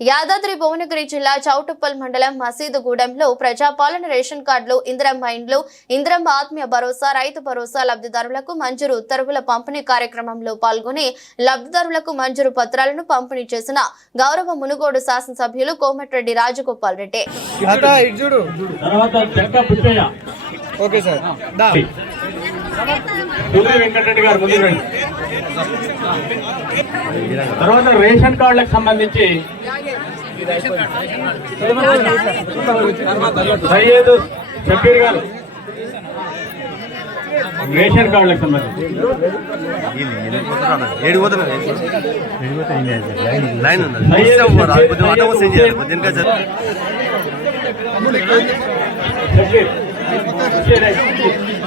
యాదాద్రి భువనగిరి జిల్లా చౌటుప్పల్ మండలం మసీదుగూడెంలో ప్రజాపాలన రేషన్ కార్డులు, ఇందిరమ్మ ఇండ్లు, ఇందిరమ్మ ఆత్మీయ భరోసా, రైతు భరోసా లబ్ధిదారులకు మంజూరు ఉత్తర్వుల పంపిణీ కార్యక్రమంలో పాల్గొని లబ్ధిదారులకు మంజూరు పత్రాలను పంపిణీ చేసిన గౌరవ మునుగోడు శాసనసభ్యులు కోమటిరెడ్డి రాజగోపాల్ రెడ్డి. తర్వాత రేషన్ కార్డులకు సంబంధించి సయ్యద్ షబీర్ గారు రేషన్ కార్డులకు సంబంధించి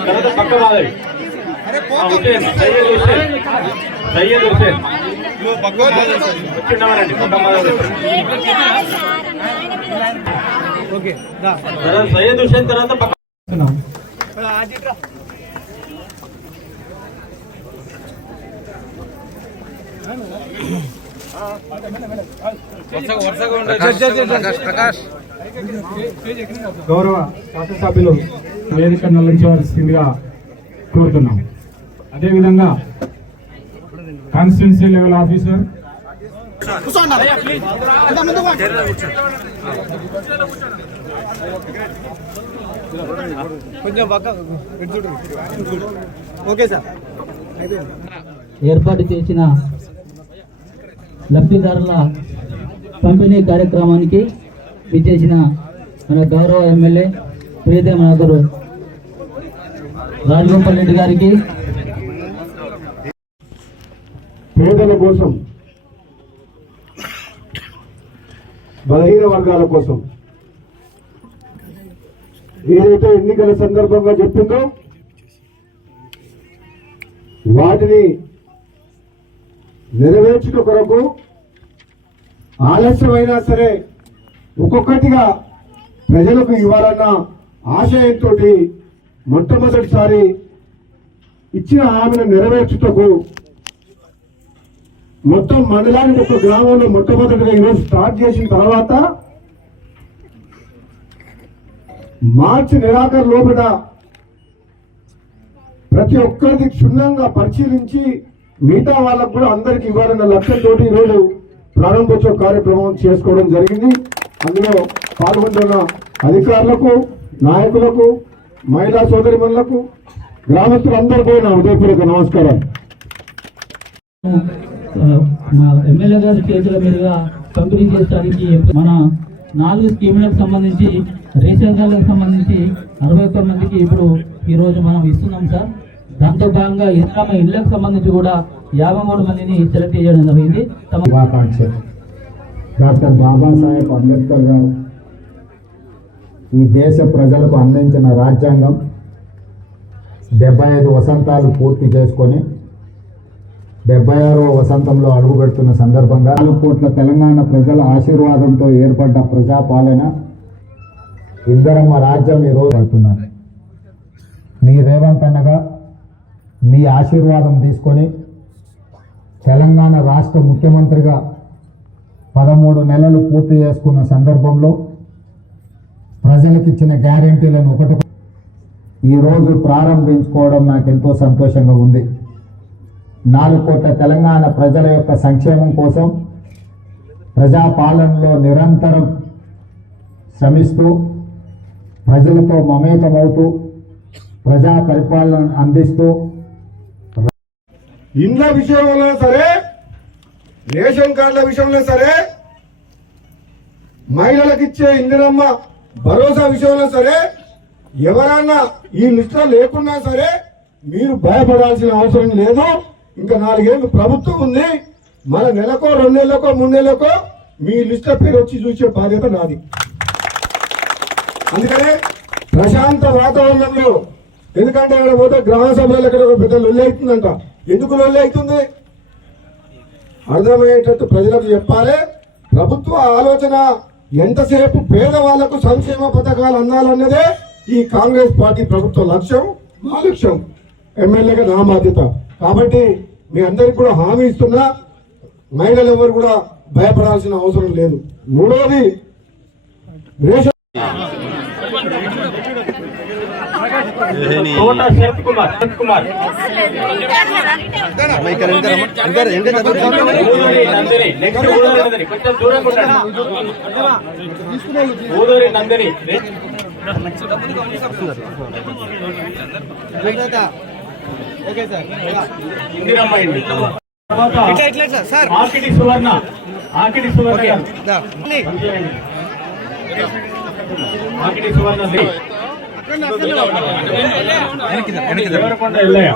తర్వాత పక్క మాధవి సయ్యద్ హుసేన్ వచ్చిండమనండి పక్క మాధవి సయ్యద్ హుసేన్ తర్వాత పక్క గౌరవ శాసనసభ్యులు వేదిక నల్లించవలసిందిగా కోరుతున్నాం. అదేవిధంగా కాన్స్టిట్యున్సీ లెవెల్ ఆఫీసర్ ఏర్పాటు చేసిన లబ్ధిదారుల పంపిణీ కార్యక్రమానికి విచ్చేసిన మన గౌరవ ఎమ్మెల్యే ప్రియతమ నాయకుడు రాజగోపాల్ రెడ్డి గారికి, పేదల కోసం, బలహీన వర్గాల కోసం ఏదైతే ఎన్నికల సందర్భంగా చెప్పిందో వాటిని నెరవేర్చుట కొరకు ఆలస్యమైనా సరే ఒక్కొక్కటిగా ప్రజలకు ఇవ్వాలన్న ఆశయంతో మొట్టమొదటిసారి ఇచ్చిన హామీని నెరవేర్చుటకు మొత్తం మండలానికి ఒక గ్రామంలో మొట్టమొదటిగా ఈరోజు స్టార్ట్ చేసిన తర్వాత మార్చి నెలాఖరు లోపల ప్రతి ఒక్కరికి క్షుణ్ణంగా పరిశీలించి మిగతా వాళ్ళకు కూడా అందరికి ఇవ్వాలన్న లక్ష్యంతో ఈరోజు ప్రారంభోత్సవ కార్యక్రమం చేసుకోవడం జరిగింది. అందులో పాల్గొంటున్న అధికారులకు, నాయకులకు, మహిళా సోదరిమణులకు, గ్రామస్తులందరికీ నా హృదయపూర్వక నమస్కారాలు. మా ఎమ్మెల్యే గారి చేతుల మీదుగా పంపిణీ చేయడానికి మన 4 స్కీములకు సంబంధించి రేషన్ కార్డులకు సంబంధించి 61 మందికి ఇప్పుడు ఈరోజు మనం ఇస్తున్నాం సార్. దాంతో భాగంగా ఇందిరమ్మ ఇళ్లకు సంబంధించి కూడా 53 మందిని సెలెక్ట్ చేయడం జరిగింది. డాక్టర్ బాబాసాహెబ్ అంబేద్కర్ గారు ఈ దేశ ప్రజలకు అందించిన రాజ్యాంగం 75 వసంతాలు పూర్తి చేసుకొని 76వ వసంతంలో అడుగుపెడుతున్న సందర్భంగా 4 కోట్ల తెలంగాణ ప్రజల ఆశీర్వాదంతో ఏర్పడ్డ ప్రజాపాలన ఇందిరమ్మ రాజ్యం ఈరోజు పడుతున్నారు. మీ రేవంత్ అన్నగా మీ ఆశీర్వాదం తీసుకొని తెలంగాణ రాష్ట్ర ముఖ్యమంత్రిగా 13 నెలలు పూర్తి చేసుకున్న సందర్భంలో ప్రజలకు ఇచ్చిన గ్యారెంటీలను ఒకటి ఈరోజు ప్రారంభించుకోవడం నాకు ఎంతో సంతోషంగా ఉంది. 4 కోట్ల తెలంగాణ ప్రజల యొక్క సంక్షేమం కోసం ప్రజాపాలనలో నిరంతరం శ్రమిస్తూ ప్రజలతో మమేకమవుతూ ప్రజా పరిపాలన అందిస్తూ ఇండ్ల విషయంలో సరే, రేషన్ కార్డుల విషయంలో సరే, మహిళలకు ఇచ్చే ఇందిరమ్మ భరోసా విషయంలో సరే, ఎవరన్నా ఈ లిస్టులో లేకున్నా సరే మీరు భయపడాల్సిన అవసరం లేదు. ఇంకా 4 ఏళ్ళు ప్రభుత్వం ఉంది. మన నెలకో 2 నెలలకో 3 నెలలకో మీ లిస్టుల పేరు వచ్చి చూసే బాధ్యత నాది. అందుకనే ప్రశాంత వాతావరణంలో, ఎందుకంటే అక్కడ పోతే గ్రామ సభలో ఇక్కడ పెద్ద లొల్లి అవుతుందంట. ఎందుకు లొల్లి అవుతుంది అర్థమయ్యేటట్టు ప్రజలకు చెప్పాలి. ప్రభుత్వ ఆలోచన ఎంతసేపు పేదవాళ్లకు సంక్షేమ పథకాలు అందాలన్నదే ఈ కాంగ్రెస్ పార్టీ ప్రభుత్వ లక్ష్యం, మా లక్ష్యం. ఎమ్మెల్యేగా నా బాధ్యత. కాబట్టి మీ అందరికి కూడా హామీ ఇస్తున్నా, మహిళలు ఎవరు కూడా భయపడాల్సిన అవసరం లేదు. మూడవది రేషన్ తోట శరత్ కుమార్ ఊదూరి నందిని నెక్స్ట్ ఊదూరి నందిని కొంచెం దూరంగా ఉండండి. ఊదూరి నందిని ఇందిరమ్మ ఇండి తర్వాత ఆకిడి సువర్ణ ఆకిడి సువర్ణ దేవరకొండ ఎల్లయ్య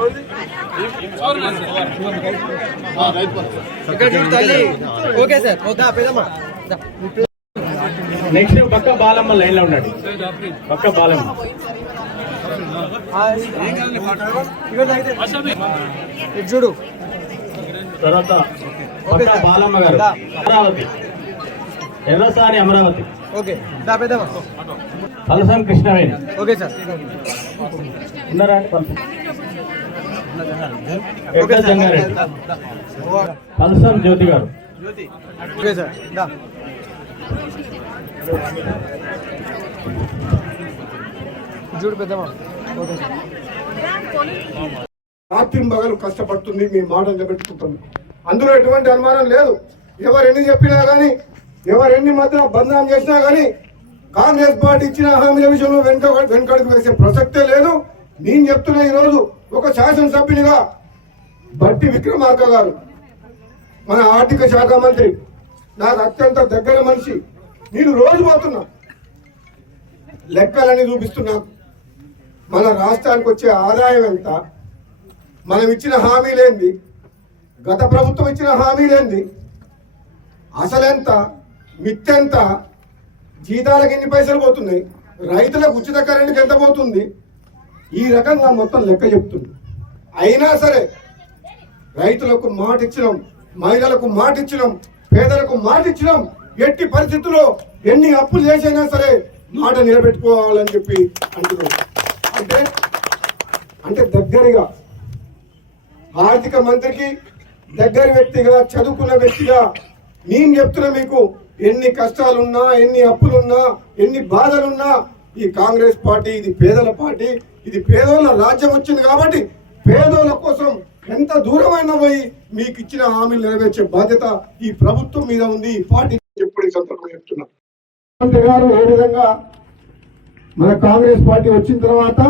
నెక్స్ట్ పక్క బాలమ్మ లైన్ లో ఉన్నాడు. పక్క బాలమ్మ చూడు తర్వాత పక్క బాలమ్మ గారు అమరావతి ఎర్రసాని అమరావతి ఓకే దా పెద్దమ్మా పలసం కృష్ణవేణి ఓకే సార్ ఉన్నారా పలసం ఎక్కడ జంగారెడ్డి పలసం జ్యోతి గారు ఓకే సార్ దా చూడు పెద్దమ్మా ఓకే సార్ రాత్రి పగలు కష్టపడుతుంది, మీ మాట నిలబెట్టుకుంటుంది. అందులో ఎటువంటి అనుమానం లేదు. ఎవరు ఎన్ని చెప్పినా కానీ, ఎవరు ఎన్ని మధ్య బంధనం చేసినా కానీ కాంగ్రెస్ పార్టీ ఇచ్చిన హామీల విషయంలో వెనుకడుగు వేసే ప్రసక్తే లేదు. నేను చెప్తున్నా, ఈరోజు ఒక శాసనసభ్యునిగా బట్టి విక్రమార్క గారు, మన ఆర్థిక శాఖ మంత్రి, నాకు అత్యంత దగ్గర మనిషి. నేను రోజు పోతున్నా, లెక్కలని చూపిస్తున్నా. మన రాష్ట్రానికి వచ్చే ఆదాయం ఎంత, మనం ఇచ్చిన హామీలేంది, గత ప్రభుత్వం ఇచ్చిన హామీలేంది, అసలెంత, మిత్తెంత, జీతాలకు ఎన్ని పైసలు పోతున్నాయి, రైతులకు ఉచిత కరెంటుకి ఎంత పోతుంది, ఈ రకంగా మొత్తం లెక్క చెప్తుంది. అయినా సరే రైతులకు మాట ఇచ్చినాం, మహిళలకు మాట ఇచ్చినాం, పేదలకు మాట ఇచ్చినాం. ఎట్టి పరిస్థితుల్లో ఎన్ని అప్పులు చేసైనా సరే మాట నిలబెట్టుకోవాలని చెప్పి అంటున్నాం. అంటే దగ్గరగా ఆర్థిక మంత్రికి దగ్గర వ్యక్తిగా, చదువుకున్న వ్యక్తిగా నేను చెప్తున్నా, మీకు ఎన్ని కష్టాలున్నా, ఎన్ని అప్పులున్నా, ఎన్ని బాధలున్నా, ఈ కాంగ్రెస్ పార్టీ ఇది పేదల పార్టీ, ఇది పేదోళ్ళ రాజ్యం వచ్చింది కాబట్టి పేదోళ్ళ కోసం ఎంత దూరమైనా పోయి మీకు ఇచ్చిన హామీలు నెరవేర్చే బాధ్యత ఈ ప్రభుత్వం మీద ఉంది, ఈ పార్టీ. ఎప్పుడు ఈ సందర్భంగా చెప్తున్నా, ముఖ్యమంత్రి గారు ఏ విధంగా మన కాంగ్రెస్ పార్టీ వచ్చిన తర్వాత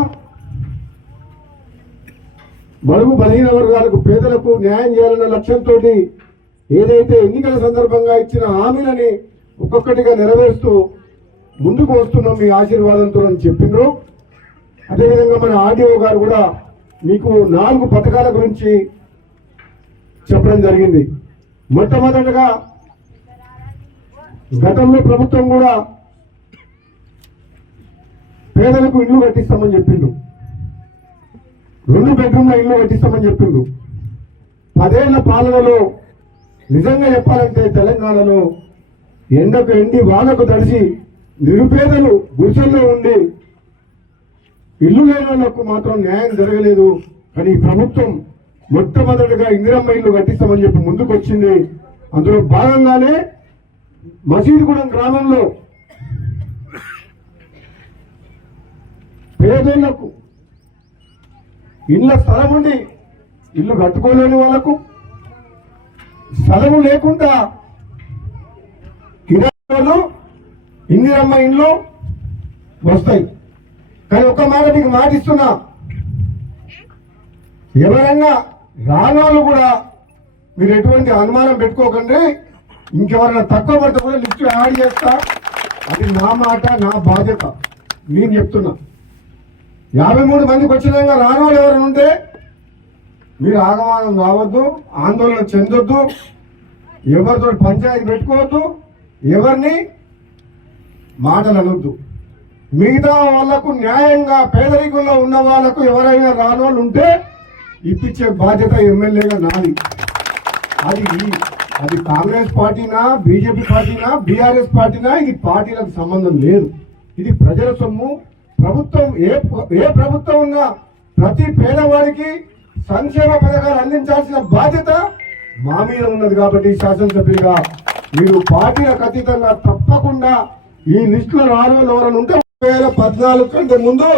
బడుగు బలహీన వర్గాలకు, పేదలకు న్యాయం చేయాలన్న లక్ష్యంతో ఏదైతే ఎన్నికల సందర్భంగా ఇచ్చిన హామీలని ఒక్కొక్కటిగా నెరవేరుస్తూ ముందుకు వస్తున్నాం మీ ఆశీర్వాదంతో అని చెప్పిండ్రు. అదేవిధంగా మన ఆర్డీఓ గారు కూడా మీకు 4 పథకాల గురించి చెప్పడం జరిగింది. మొట్టమొదటిగా గతంలో ప్రభుత్వం కూడా పేదలకు ఇల్లు కట్టిస్తామని చెప్పిండు, 2 బెడ్రూమ్ల ఇల్లు కట్టిస్తామని చెప్పిండు. 10 ఏళ్ల పాలనలో నిజంగా చెప్పాలంటే తెలంగాణలో ఎండకు ఎండి వానకు తడిసి నిరుపేదలు గుడిసెల్లో ఉండి ఇల్లు లేని వాళ్ళకు మాత్రం న్యాయం జరగలేదు. కానీ ఈ ప్రభుత్వం మొట్టమొదటిగా ఇందిరమ్మ ఇల్లు కట్టిస్తామని చెప్పి ముందుకు వచ్చింది. అందులో భాగంగానే మసీదుగూడెం గ్రామంలో పేదోళ్లకు ఇళ్ల స్థలం ఉండి ఇల్లు కట్టుకోలేని వాళ్ళకు స్థలము లేకుండా కిరాయిలు ఇందిరమ్మ ఇండ్లు వస్తాయి. కానీ ఒక్క మాట మీకు మాటిస్తున్నా, ఎవరైనా రానోళ్ళు కూడా మీరు ఎటువంటి అనుమానం పెట్టుకోకండి. ఇంకెవరైనా తక్కువ పడితే కూడా లిస్టు యాడ్ చేస్తా. అది నా మాట, నా బాధ్యత. నేను చెప్తున్నా, 53 మందికి వచ్చినాక రానోళ్ళు ఎవరైనా ఉంటే మీరు ఆగమానం కావద్దు, ఆందోళన చెందొద్దు, ఎవరితో పంచాయతీ పెట్టుకోవద్దు, ఎవరిని మాటలు అనొద్దు. మిగతా వాళ్లకు న్యాయంగా పేదరికంలో ఉన్న వాళ్లకు ఎవరైనా రానోళ్ళు ఉంటే ఇప్పించే బాధ్యత ఎమ్మెల్యేగా నాది. అది కాంగ్రెస్ పార్టీనా, బీజేపీ పార్టీనా, బీఆర్ఎస్ పార్టీనా, ఇది పార్టీలకు సంబంధం లేదు. ఇది ప్రజల సొమ్ము. ప్రభుత్వం ఏ ప్రభుత్వం ఉన్నా ప్రతి పేదవాడికి సంక్షేమ పథకాలు అందించాల్సిన బాధ్యత మా మీద ఉన్నది. కాబట్టి శాసనసభ్యులుగా మీరు పార్టీలకు అతీతంగా తప్పకుండా ఈ లిస్టులో రాని ఎవరైనా ఉంటే 2014 కంటే ముందు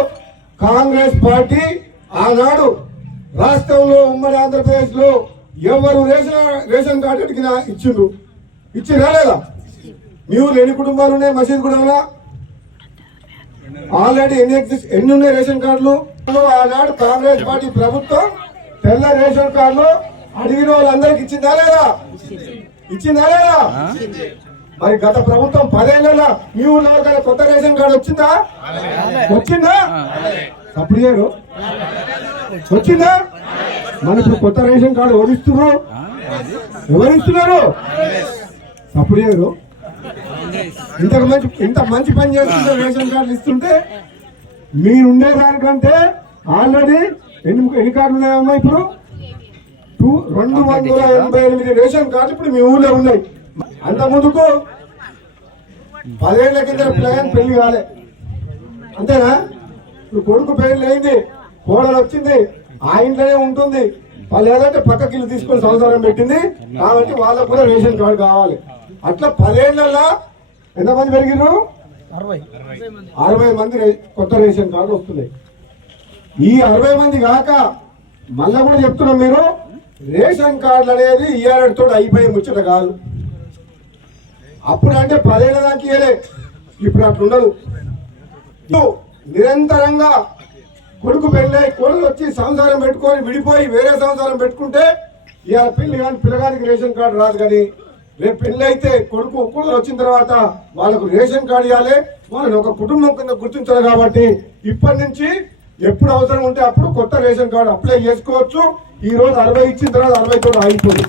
కాంగ్రెస్ పార్టీ ఆనాడు రాష్ట్రంలో ఉమ్మడి ఆంధ్రప్రదేశ్ లో ఎవరు రేషన్ కార్డు అడిగినా ఇచ్చిరా లేదా? మీ ఊళ్ళో ఎన్ని కుటుంబాలు ఉన్నాయి? మసీద్ కూడా ఆల్రెడీ ఎన్ని ఉన్నాయి రేషన్ కార్డులు? ఆనాడు కాంగ్రెస్ పార్టీ ప్రభుత్వం తెల్ల రేషన్ కార్డులు అడిగిన వాళ్ళందరికి ఇచ్చిందా లేదా? ఇచ్చిందా లేదా? మరి గత ప్రభుత్వం 10 ఏళ్ళ మీ ఊళ్ళో ఎవరికైనా కొత్త రేషన్ కార్డు వచ్చిందా? అప్పుడు చేయరు. వచ్చిందా? మన ఇప్పుడు కొత్త రేషన్ కార్డు ఎవరిస్తున్నారు? అప్పుడు చేయరు. ఇంత మంచి పని చేస్తుంటే రేషన్ కార్డులు ఇస్తుంటే మీరుండే దానికంటే ఆల్రెడీ ఎన్ని కార్డులు ఉన్నాయమ్మా? ఇప్పుడు 288 రేషన్ కార్డులు ఇప్పుడు మీ ఊళ్ళో ఉన్నాయి. అంత ముందుకు 10 ఏళ్ల కింద ప్లాన్ పెళ్లి కాలే, అంతేనా? ఇప్పుడు కొడుకు పెళ్లి అయింది, కోడలు వచ్చింది, ఆ ఇంట్లోనే ఉంటుంది. వాళ్ళు ఏదంటే పక్కకి ఇల్లు తీసుకొని సంసారం పెట్టింది కాబట్టి వాళ్ళకు కూడా రేషన్ కార్డు కావాలి. అట్లా 10 ఏళ్లలో ఎంతమంది పెరిగిరు? 60 మంది కొత్త రేషన్ కార్డు వస్తున్నాయి. ఈ 60 మంది కాక మళ్ళా కూడా చెప్తున్నాం, మీరు రేషన్ కార్డులు అనేది ఇయ్యాలతో అయిపోయి ముచ్చట కాదు. అప్పుడు అంటే 10 ఏళ్ళ దాకా ఇయ్యలే, ఇప్పుడు అట్లుండదు. నిరంతరంగా కొడుకు పెళ్ళై కోడలు వచ్చి సంసారం పెట్టుకొని విడిపోయి వేరే సంసారం పెట్టుకుంటే ఇవాళ పెళ్లి కానీ పిల్లగానికి రేషన్ కార్డు రాదు. కానీ రేపు పెళ్లి అయితే కొడుకు కోడలు వచ్చిన తర్వాత వాళ్ళకు రేషన్ కార్డు ఇవ్వాలి, వాళ్ళని ఒక కుటుంబం కింద గుర్తించాలి. కాబట్టి ఇప్పటి నుంచి ఎప్పుడు అవసరం ఉంటే అప్పుడు కొత్త రేషన్ కార్డు అప్లై చేసుకోవచ్చు. ఈ రోజు 60 ఇచ్చిన తర్వాత 60 తోటి ఆగిపోయింది.